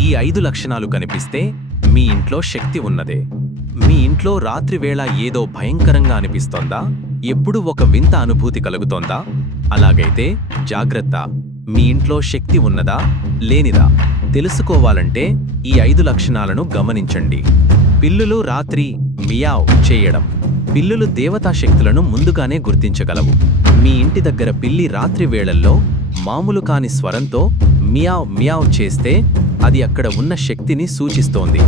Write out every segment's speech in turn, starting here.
ఈ ఐదు లక్షణాలు కనిపిస్తే మీ ఇంట్లో శక్తి ఉన్నదే. మీ ఇంట్లో రాత్రివేళ ఏదో భయంకరంగా అనిపిస్తోందా? ఎప్పుడు ఒక వింత అనుభూతి కలుగుతోందా? అలాగైతే జాగ్రత్త. మీ ఇంట్లో శక్తి ఉన్నదా? లేనిదా? తెలుసుకోవాలంటే ఈ ఐదు లక్షణాలను గమనించండి. పిల్లులు రాత్రి మియావ్ చేయడం. పిల్లులు దేవతా శక్తులను ముందుగానే గుర్తించగలవు. మీ ఇంటి దగ్గర పిల్లి రాత్రి వేళల్లో మామూలు కాని స్వరంతో మియావ్ మియావ్ చేస్తే అది అక్కడ ఉన్న శక్తిని సూచిస్తోంది.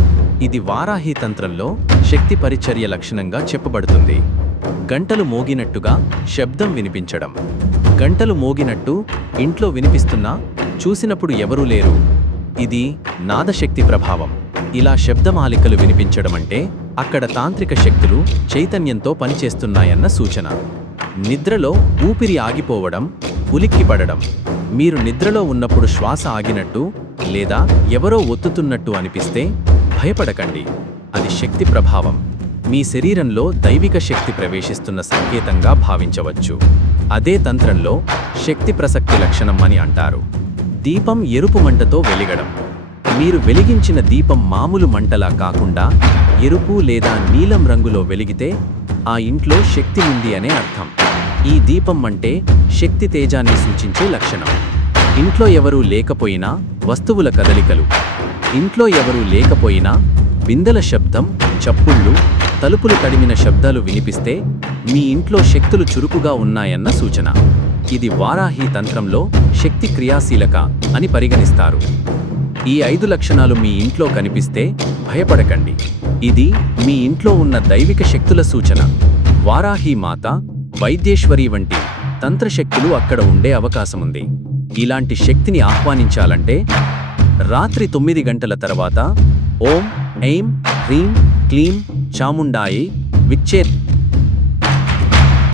ఇది వారాహి తంత్రంలో శక్తి పరిచర్య లక్షణంగా చెప్పబడుతుంది. గంటలు మోగినట్టుగా శబ్దం వినిపించడం. గంటలు మోగినట్టు ఇంట్లో వినిపిస్తున్నా చూసినప్పుడు ఎవరూ లేరు. ఇది నాదశక్తి ప్రభావం. ఇలా శబ్దమాలికలు వినిపించడం అంటే అక్కడ తాంత్రిక శక్తులు చైతన్యంతో పనిచేస్తున్నాయన్న సూచన. నిద్రలో ఊపిరి ఆగిపోవడం ఉలిక్కిపడడం. మీరు నిద్రలో ఉన్నప్పుడు శ్వాస ఆగినట్టు లేదా ఎవరో ఒత్తుతున్నట్టు అనిపిస్తే భయపడకండి. అది శక్తి ప్రభావం. మీ శరీరంలో దైవిక శక్తి ప్రవేశిస్తున్న సంకేతంగా భావించవచ్చు. అదే తంత్రంలో శక్తి ప్రసక్తి లక్షణం అని అంటారు. దీపం ఎరుపు మంటతో వెలిగడం. మీరు వెలిగించిన దీపం మామూలు మంటలా కాకుండా ఎరుపు లేదా నీలం రంగులో వెలిగితే ఆ ఇంట్లో శక్తి ఉంది అనే అర్థం. ఈ దీపం అంటే శక్తి తేజాన్ని సూచించే లక్షణం. ఇంట్లో ఎవరూ లేకపోయినా వస్తువుల కదలికలు. ఇంట్లో ఎవరూ లేకపోయినా బిందెల శబ్దం చప్పుళ్ళు తలుపులు కడిమిన శబ్దాలు వినిపిస్తే మీ ఇంట్లో శక్తులు చురుకుగా ఉన్నాయన్న సూచన. ఇది వారాహి తంత్రంలో శక్తి క్రియాశీలక అని పరిగణిస్తారు. ఈ ఐదు లక్షణాలు మీ ఇంట్లో కనిపిస్తే భయపడకండి. ఇది మీ ఇంట్లో ఉన్న దైవిక శక్తుల సూచన. వారాహి మాత వైద్యేశ్వరి వంటి తంత్రశక్తులు అక్కడ ఉండే అవకాశముంది. ఇలాంటి శక్తిని ఆహ్వానించాలంటే రాత్రి తొమ్మిది గంటల తర్వాత ఓం ఐం హ్రీం క్లీం చాముండాయి విచ్చేత్